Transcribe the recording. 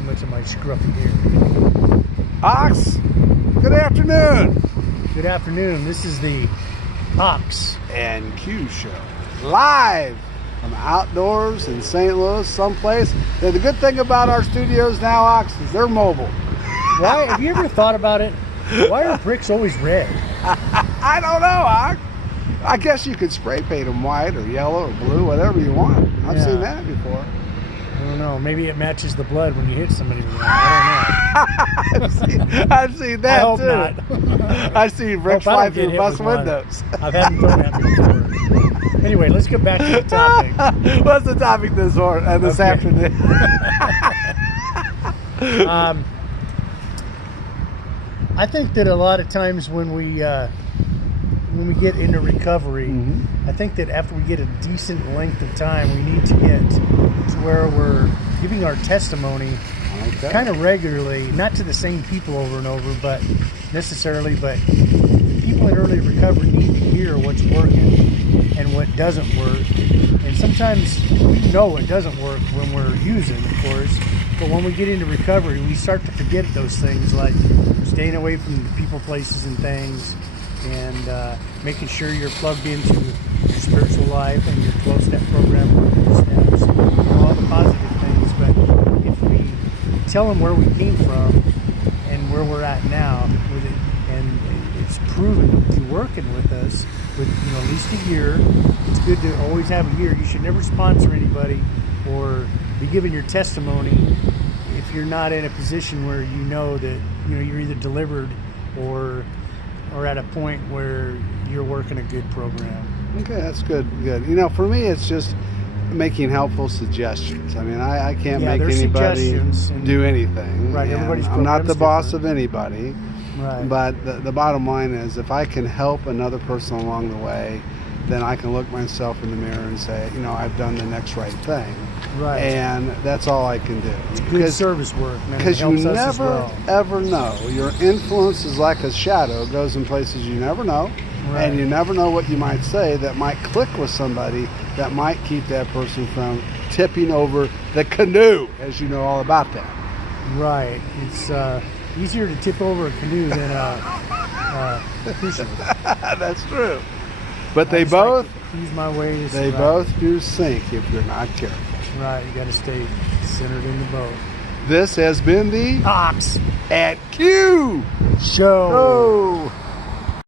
too much of my scruffy hair. Ox, good afternoon. Good afternoon. This is the Ox and Q show, live from outdoors in St. Louis, someplace. The good thing about our studios now, Ox, is they're mobile. Why? Have you ever thought about it? Why are bricks always red? I don't know, Ox. I guess you could spray paint them white or yellow or blue, whatever you want. I've seen that before. I don't know. Maybe it matches the blood when you hit somebody with it. I don't know. I've seen that I hope too. not. I've seen bricks fly through bus windows. I've had them thrown at me before. Anyway, let's get back to the topic. What's the topic this afternoon? I think that a lot of times when we get into recovery, I think that after we get a decent length of time, we need to get to where we're giving our testimony kind of regularly, not to the same people over and over, but people in early recovery need to hear what's working and what doesn't work. And sometimes we know it doesn't work when we're using, of course, but when we get into recovery, we start to forget those things, like staying away from people, places, and things, and making sure you're plugged into your spiritual life and your 12-step program, steps, all the positive things. But if we tell them where we came from and where we're at now with it, and it's proven to working with us with at least a year. It's good to always have a year. You should never sponsor anybody or be giving your testimony if you're not in a position where you know that you're either delivered or at a point where you're working a good program. Okay, that's good. For me, it's just making helpful suggestions. I mean, I can't make anybody do anything. Right, everybody's I'm not the boss different. of anybody. Right. But the bottom line is, if I can help another person along the way, then I can look myself in the mirror and say, I've done the next right thing. Right. And that's all I can do. It's good service work, man. Because you never, ever know. Your influence is like a shadow. It goes in places you never know. Right. And you never know what you might say that might click with somebody that might keep that person from tipping over the canoe, as you know all about that. Right. It's easier to tip over a canoe than a fishing. That's true. But they both use my ways. They both do sink if you're not careful. Right. You got to stay centered in the boat. This has been the Ox and Q show.